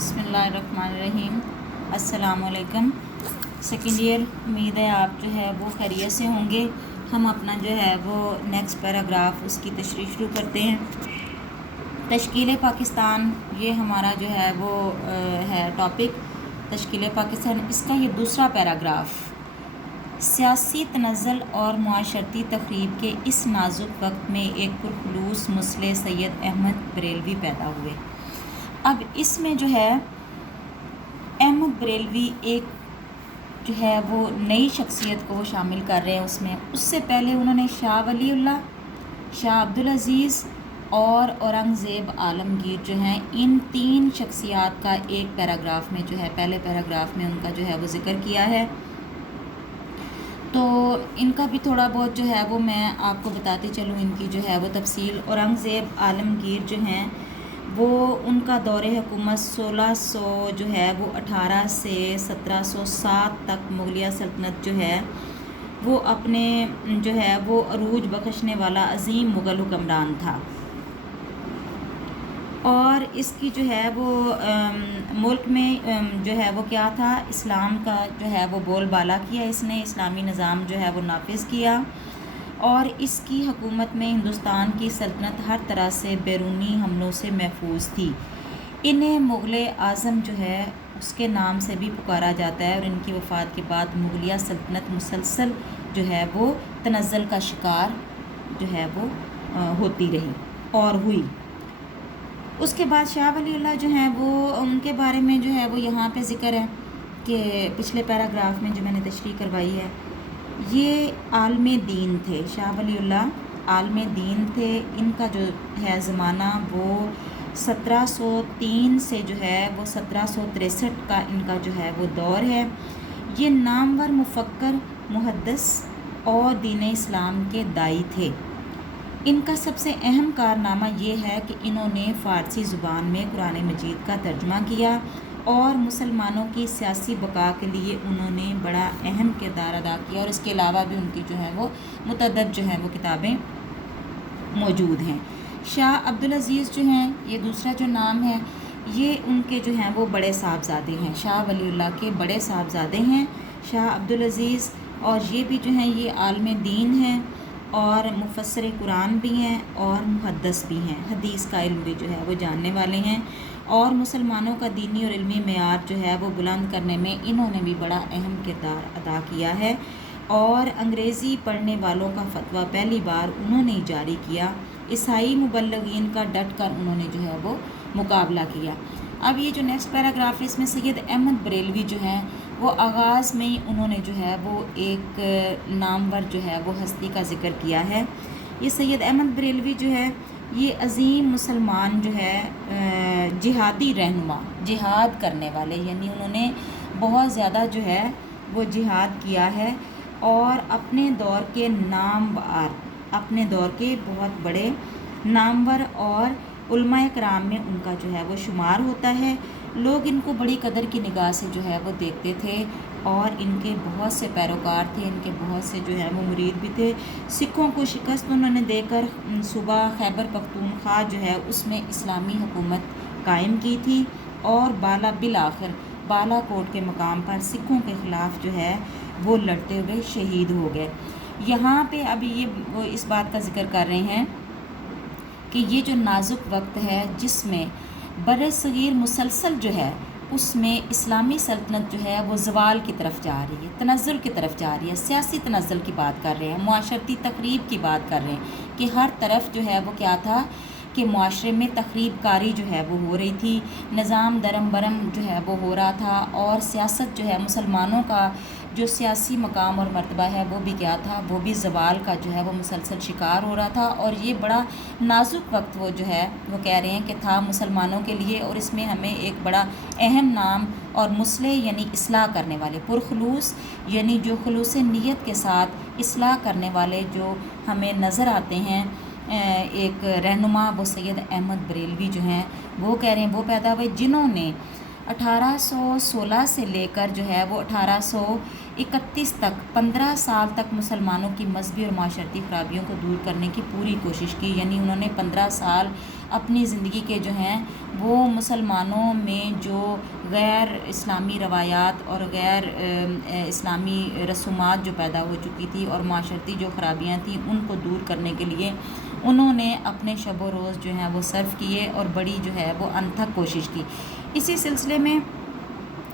बिस्मिल्लाहिर्रहमानिर्रहीम। अस्सलाम वालेकुम। सेकेंड ईयर, उम्मीद है आप जो है वो खैरियत से होंगे। हम अपना जो है वो नेक्स्ट पैराग्राफ उसकी तशरीह शुरू करते हैं। तश्कील पाकिस्तान, ये हमारा जो है वो है टॉपिक तश्कील पाकिस्तान। इसका ये दूसरा पैराग्राफ। सियासी तनज़्ज़ुल और मुआशरती तखरीब के इस नाजुक वक्त में एक पुरखुलूस मुस्लिह सैयद अहमद बरेलवी पैदा हुए। अब इसमें जो है अहमद बरेलवी एक जो है वो नई शख्सियत को शामिल कर रहे हैं उसमें। उससे पहले उन्होंने शाह वलीउल्लाह, शाह अब्दुल अज़ीज़ और औरंगज़ेब आलमगीर जो हैं, इन तीन शख्सियात का एक पैराग्राफ में जो है पहले पैराग्राफ में उनका जो है वो ज़िक्र किया है। तो इनका भी थोड़ा बहुत जो है वो मैं आपको बताती चलूँ इनकी जो है वो तफसील। औरंगज़ेब आलमगीर जो हैं वो उनका दौरे हुकूमत 1600 जो है वो 18 से 1707 तक मुगलिया सल्तनत जो है वो अपने जो है वो अरूज बख्शने वाला अजीम मुग़ल हुक्मरान था। और इसकी जो है वो मुल्क में जो है वो क्या था, इस्लाम का जो है वो बोलबाला किया इसने, इस्लामी निज़ाम जो है वो नाफिज़ किया। और इसकी हुकूमत में हिंदुस्तान की सल्तनत हर तरह से बैरूनी हमलों से महफूज थी। इन्हें मुग़ल आज़म जो है उसके नाम से भी पुकारा जाता है। और इनकी वफ़ात के बाद मुगलिया सल्तनत मुसलसल जो है वो तनज़्ज़ुल का शिकार जो है वो होती रही और हुई। उसके बाद शाह वलीउल्लाह जो हैं वो उनके बारे में जो है वो यहाँ पे ज़िक्र है कि पिछले पैराग्राफ में जो मैंने तशरीह करवाई है, ये आलमे दीन थे। शाह वलीउल्लाह आलमे दीन थे। इनका जो है ज़माना वो 1703 से जो है वो 1763 का इनका जो है वो दौर है। ये नामवर मुफक्कर, मुहद्दिस और दीन इस्लाम के दाई थे। इनका सबसे अहम कारनामा ये है कि इन्होंने फ़ारसी ज़ुबान में कुरान मजीद का तर्जुमा किया और मुसलमानों की सियासी बका के लिए उन्होंने बड़ा अहम किरदार अदा किया। और इसके अलावा भी उनकी जो है वो मुतअद्दिद जो हैं वो किताबें मौजूद हैं। शाह अब्दुल अज़ीज़ जो हैं, ये दूसरा जो नाम है, ये उनके जो हैं वो बड़े साहबजादे हैं। शाह वलीउल्लाह के बड़े साहबजादे हैं शाह अब्दुल अज़ीज़। और ये भी जो हैं ये आलम दीन हैं और मुफस्सिर कुरान भी हैं और मुहद्दिस भी हैं। हदीस का इल्म भी जो है वो जानने वाले हैं। और मुसलमानों का दीनी और इल्मी मेयार जो है वो बुलंद करने में इन्होंने भी बड़ा अहम किरदार अदा किया है। और अंग्रेज़ी पढ़ने वालों का फतवा पहली बार उन्होंने ही जारी किया। ईसाई मुबल्लिगीन का डट कर उन्होंने जो है वो मुकाबला किया। अब ये जो नेक्स्ट पैराग्राफ है इसमें सैयद अहमद बरेलवी जो हैं वो आगाज़ में ही उन्होंने जो है वो एक नामवर जो है वो हस्ती का ज़िक्र किया है। ये सैयद अहमद बरेलवी जो है ये अज़ीम मुसलमान जो है जिहादी रहनुमा, जिहाद करने वाले, यानी उन्होंने बहुत ज़्यादा जो है वो जिहाद किया है। और अपने दौर के नामवर, अपने दौर के बहुत बड़े नामवर और उलमाए कराम में उनका जो है वो शुमार होता है। लोग इनको बड़ी कदर की निगाह से जो है वो देखते थे और इनके बहुत से पैरोकार थे, इनके बहुत से जो है वो मुरीद भी थे। सिखों को शिकस्त उन्होंने देकर सूबा खैबर पख्तूनख्वा जो है उसमें इस्लामी हुकूमत कायम की थी। और बिल आखिर बालाकोट के मकाम पर सिखों के ख़िलाफ़ जो है वो लड़ते हुए शहीद हो गए। यहाँ पे अभी ये वो इस बात का ज़िक्र कर रहे हैं कि ये जो नाजुक वक्त है जिसमें बरसगीर मुसलसल जो है उसमें इस्लामी सल्तनत जो है वो ज़वाल की तरफ जा रही है, तनज़्ज़ुल की तरफ जा रही है। सियासी तनज़्ज़ुल की बात कर रहे हैं, मुआशरती तक़रीब की बात कर रहे हैं कि हर तरफ जो है वो क्या था कि मुआशरे में तख़रीब कारी जो है वो हो रही थी, निज़ाम दरम बरम जो है वो हो रहा था। और सियासत जो है मुसलमानों का जो सियासी मकाम और मर्तबा है वो भी क्या था, वो भी ज़वाल का जो है वो मुसलसल शिकार हो रहा था। और ये बड़ा नाजुक वक्त वो जो है वो कह रहे हैं कि था मुसलमानों के लिए। और इसमें हमें एक बड़ा अहम नाम और मुस्लिह यानी इस्लाह करने वाले, पुरखुलूस यानी जो खुलूस नीयत के साथ इस्लाह करने वाले जो हमें नज़र आते हैं एक रहनुमा, वो सैयद अहमद बरेलवी जो हैं वो कह रहे हैं वो पैदा हुए जिन्होंने 1816 से लेकर जो है वो 1861 31 तक 15 साल तक मुसलमानों की मजहबी और माशरती खराबियों को दूर करने की पूरी कोशिश की। यानी उन्होंने 15 साल अपनी ज़िंदगी के जो हैं वो मुसलमानों में जो गैर इस्लामी रवायात और गैर इस्लामी रसूमात जो पैदा हो चुकी थी और माशरती जो खराबियाँ थी उनको दूर करने के लिए उन्होंने अपने शब व रोज़ जो हैं वो सर्व किए और बड़ी जो है वो अनथक कोशिश की। इसी सिलसिले में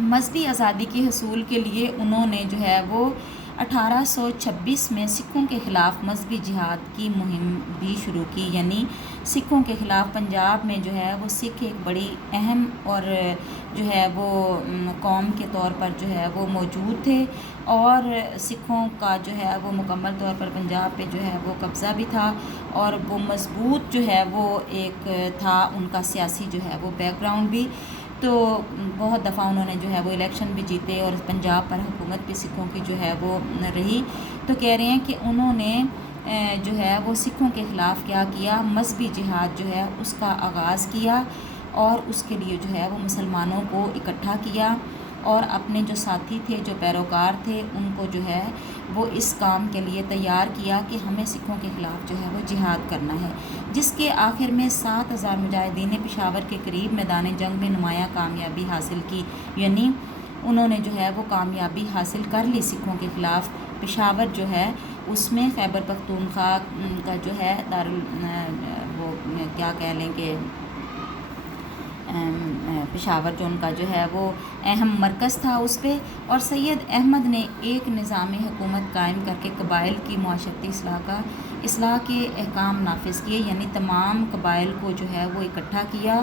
मजहबी आज़ादी के हसूल के लिए उन्होंने जो है वो 1826 में सिखों के ख़िलाफ़ मजहबी जिहाद की मुहिम भी शुरू की। यानी सिखों के ख़िलाफ़ पंजाब में जो है वो सिख एक बड़ी अहम और जो है वो कौम के तौर पर जो है वो मौजूद थे और सिखों का जो है वो मुकम्मल तौर पर पंजाब पे जो है वो कब्ज़ा भी था और वो मजबूत जो है वो एक था उनका सियासी जो है वो बैकग्राउंड भी। तो बहुत दफ़ा उन्होंने जो है वो इलेक्शन भी जीते और पंजाब पर हुकूमत भी सिखों की जो है वो रही। तो कह रहे हैं कि उन्होंने जो है वो सिखों के ख़िलाफ़ क्या किया, मजहबी जिहाद जो है उसका आगाज़ किया और उसके लिए जो है वो मुसलमानों को इकट्ठा किया और अपने जो साथी थे, जो पैरोकार थे, उनको जो है वो इस काम के लिए तैयार किया कि हमें सिखों के ख़िलाफ़ जो है वो जिहाद करना है, जिसके आखिर में 7000 मुजाहिदीन ने पेशावर के करीब मैदान जंग में नुमायाँ कामयाबी हासिल की। यानी उन्होंने जो है वो कामयाबी हासिल कर ली सिखों के ख़िलाफ़। पेशावर जो है उसमें खैबर पख्तूनख्वा का जो है दारुल वो क्या कह लें कि पेशावर जो उनका जो है वो अहम मरकज़ था उस पर। और सैयद अहमद ने एक निज़ाम हुकूमत कायम करके कबाइल की माशरती इस्लाह के अहकाम नाफिज किए। यानी तमाम कबाइल को जो है वो इकट्ठा किया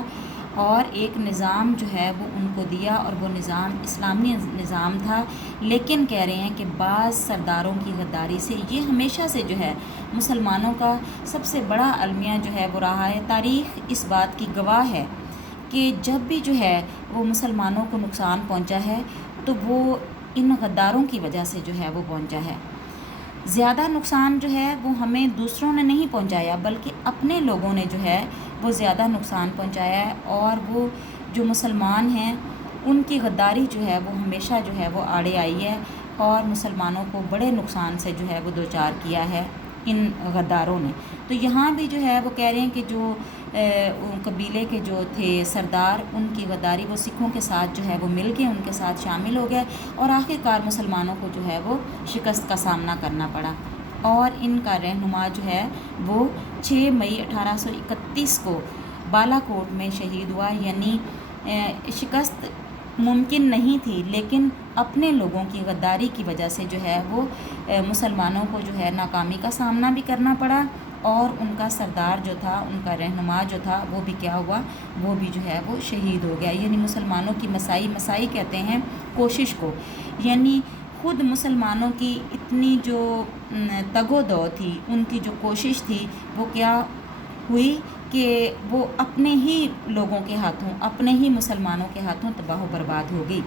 और एक निज़ाम जो है वो उनको दिया और वो निज़ाम इस्लामी निज़ाम था। लेकिन कह रहे हैं कि बाज़ सरदारों की गद्दारी से ये हमेशा से जो है मुसलमानों का सबसे बड़ा अलमिया जो है वो रहा है। तारीख़ इस बात की गवाह है कि जब भी जो है वो मुसलमानों को नुकसान पहुंचा है तो वो इन गद्दारों की वजह से जो है वो पहुंचा है। ज़्यादा नुकसान जो है वो हमें दूसरों ने नहीं पहुंचाया बल्कि अपने लोगों ने जो है वो ज़्यादा नुकसान पहुंचाया है और वो जो मुसलमान हैं उनकी गद्दारी जो है वो हमेशा जो है वो आड़े आई है और मुसलमानों को बड़े नुकसान से जो है वो दो चार किया है इन गद्दारों ने। तो यहाँ भी जो है वो कह रहे हैं कि जो कबीले के जो थे सरदार उनकी गद्दारी वो सिखों के साथ जो है वो मिल गए, उनके साथ शामिल हो गए और आखिरकार मुसलमानों को जो है वो शिकस्त का सामना करना पड़ा। और इनका रहनुमा जो है वो 6 मई 1831 को बालाकोट में शहीद हुआ। यानी शिकस्त मुमकिन नहीं थी लेकिन अपने लोगों की गद्दारी की वजह से जो है वो मुसलमानों को जो है नाकामी का सामना भी करना पड़ा और उनका सरदार जो था, उनका रहनुमा जो था वो भी क्या हुआ, वो भी जो है वो शहीद हो गया। यानी मुसलमानों की मसाई कहते हैं कोशिश को। यानी ख़ुद मुसलमानों की इतनी जो तगोदो थी, उनकी जो कोशिश थी वो क्या हुई कि वो अपने ही लोगों के हाथों, अपने ही मुसलमानों के हाथों तबाह बर्बाद हो गई।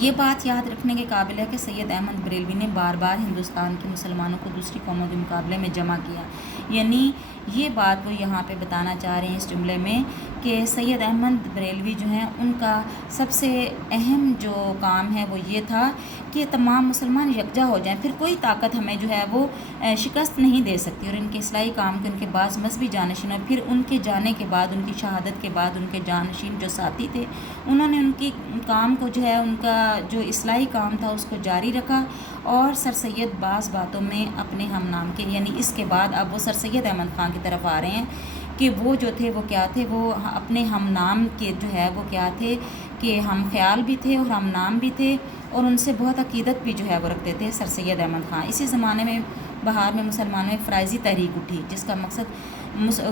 ये बात याद रखने के काबिल है कि सैयद अहमद बरेलवी ने बार बार हिंदुस्तान के मुसलमानों को दूसरी कौमों के मुकाबले में जमा किया। यानी ये बात वो यहाँ पे बताना चाह रहे हैं इस जुमले में कि सैयद अहमद बरेलवी जो हैं उनका सबसे अहम जो काम है वो ये था कि तमाम मुसलमान यकजा हो जाएं, फिर कोई ताकत हमें जो है वो शिकस्त नहीं दे सकती। और इनके इस्लाही काम के उनके बाद मजहबी जानशीन और फिर उनके जाने के बाद, उनकी शहादत के बाद उनके जानशीन जो साथी थे उन्होंने उनकी काम को जो है, उनका जो इस्लाही काम था उसको जारी रखा। और सर सैयद बाज़ बातों में अपने हम नाम के, यानी इसके बाद अब वो सर सैयद अहमद ख़ान की तरफ आ रहे हैं कि वो जो थे वो क्या थे, वो अपने हम नाम के जो है वो क्या थे कि हम ख्याल भी थे और हम नाम भी थे और उनसे बहुत अकीदत भी जो है वो रखते थे सर सैयद अहमद ख़ान। इसी ज़माने में बहार में मुसलमानों में फ़राइज़ी तहरीक उठी जिसका मकसद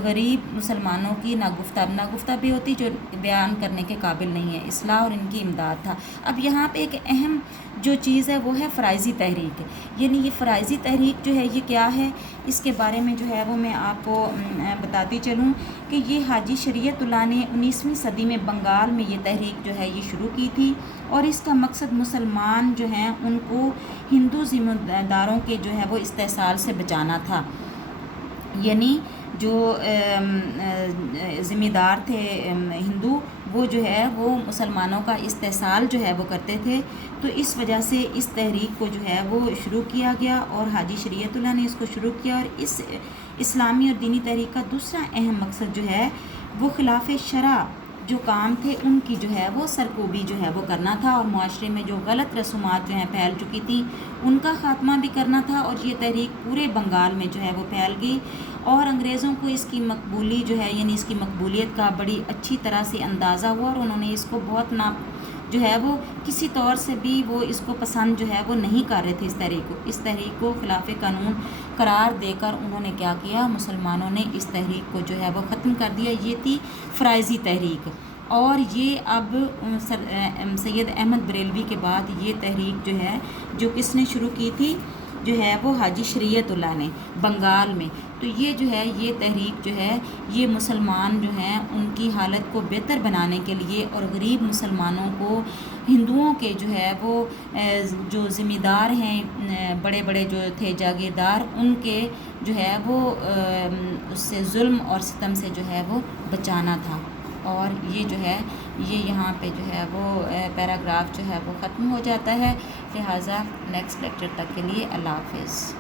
गरीब मुसलमानों की नागुफ्ता भी होती जो बयान करने के काबिल नहीं है, इस्लाह और इनकी इमदाद था। अब यहाँ पे एक अहम जो चीज़ है वो है फ़राइज़ी तहरीक। यानी ये फ़राइज़ी तहरीक जो है ये क्या है, इसके बारे में जो है वो मैं आपको बताती चलूँ कि ये हाजी शरीयतुल्लाह ने 19वीं सदी में बंगाल में ये तहरीक जो है ये शुरू की थी और इसका मकसद मुसलमान जो हैं उनको हिंदू ज़िम्मेदारों के जो है वो इस्तेसाल से बचाना था। यानी جو ذمہ دار تھے ہندو، وہ جو ہے وہ مسلمانوں کا استحصال جو ہے وہ کرتے تھے، تو اس وجہ سے اس تحریک کو جو ہے وہ شروع کیا گیا اور حاجی شریعت اللہ نے اس کو شروع کیا۔ اور اس اسلامی اور دینی تحریک کا دوسرا اہم مقصد جو ہے وہ خلاف شرع جو کام تھے ان کی جو ہے وہ سرکوبی جو ہے وہ کرنا تھا، اور معاشرے میں جو غلط رسومات جو ہیں پھیل چکی تھیں ان کا خاتمہ بھی کرنا تھا، اور یہ تحریک پورے بنگال میں جو ہے وہ پھیل گئی، اور انگریزوں کو اس کی مقبولی جو ہے یعنی اس کی مقبولیت کا بڑی اچھی طرح سے اندازہ ہوا، اور انہوں نے اس کو بہت جو ہے وہ کسی طور سے بھی وہ اس کو پسند جو ہے وہ نہیں کر رہے تھے اس تحریک کو خلاف قانون قرار دے کر انہوں نے کیا کیا، مسلمانوں نے اس تحریک کو جو ہے وہ ختم کر دیا۔ یہ تھی فرائضی تحریک، اور یہ اب سید احمد بریلوی کے بعد یہ تحریک جو ہے جو کس نے شروع کی تھی، جو ہے وہ حاجی شریعت اللہ نے بنگال میں۔ تو یہ جو ہے یہ تحریک جو ہے یہ مسلمان جو ہیں ان کی حالت کو بہتر بنانے کے لیے، اور غریب مسلمانوں کو ہندوؤں کے جو ہے وہ جو ذمہ دار ہیں بڑے بڑے جو تھے جاگیردار، ان کے جو ہے وہ اس سے ظلم اور ستم سے جو ہے وہ بچانا تھا۔ اور یہ جو ہے یہ یہاں پہ جو ہے وہ پیراگراف جو ہے وہ ختم ہو جاتا ہے، لہٰذا نیکسٹ لیکچر تک کے لیے اللہ حافظ۔